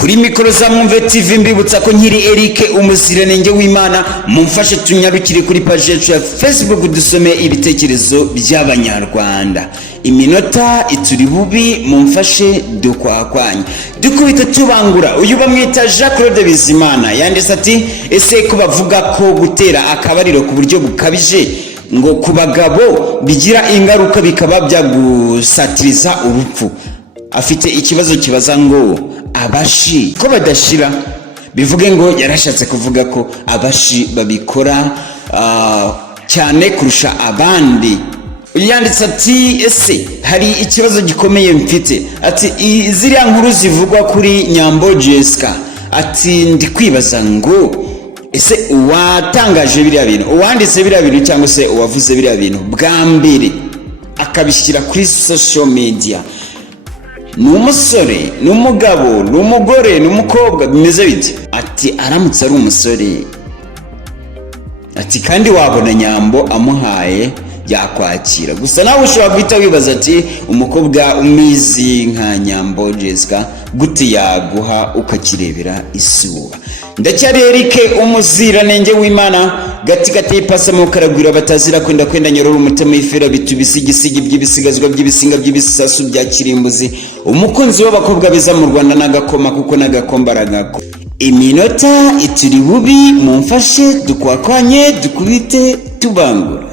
kuri mikoro za Mwumve TV mbibutsa ko nkiri Eric umuziranenge w'Imana mumfashe tunyarukire kuri page yacu ya Facebook dusome ibitekerezo by'abanyarwanda. Iminota ituri bubi mumfashe dukwakwanya dukubita tubangura. Uyu bamwita Jean Claude Bizimana yanditse ati ese ko bavuga ko gutera akabariro ku buryo bukabije ngo ku bagabo bigira ingaruka bikaba byagusatiriza urupfu. Afite ikibazo kibaza ngo abashi ko badashira, bivuge ngo yarashatse kuvuga ko abashi babikora cyane kurusha abandi. Yanditse ati ese hari ikibazo gikomeye mfite, ati ziriya nkuru zivugwa kuri Nyambo Jessica, ati ndi kwibaza ngo ese uwatangaje biriya bintu, uwanditse biriya bintu cyangwa se uwavuze biriya bintu bwa mbere akabishyira kuri social media, n'umusore n'umugabo n'umugore n'umukobwa bimeze bite? Ati aramutse ari umusore, ati kandi wabona Nyambo amuhaye yakwakira. Gusa nawe ushobora guhita wibaza ati umukobwa umizi nka Nyambo Jessica gute yaguha ukakirebera isuba? Ndacyari Eric umuziranenge w'Imana, gati gateye pasa mu karagwira batazira kwenda nyorora umutima ifera bitubisigisigi by'ibisigazwa by'ibisinga by'ibisasu bya kirimbuzi, umukunzi w'abakobwa beza mu Rwanda n'agakoma kuko n'agakombaragako. Iminota ituri bubi mumfashe dukwakwanye dukubite tubangura.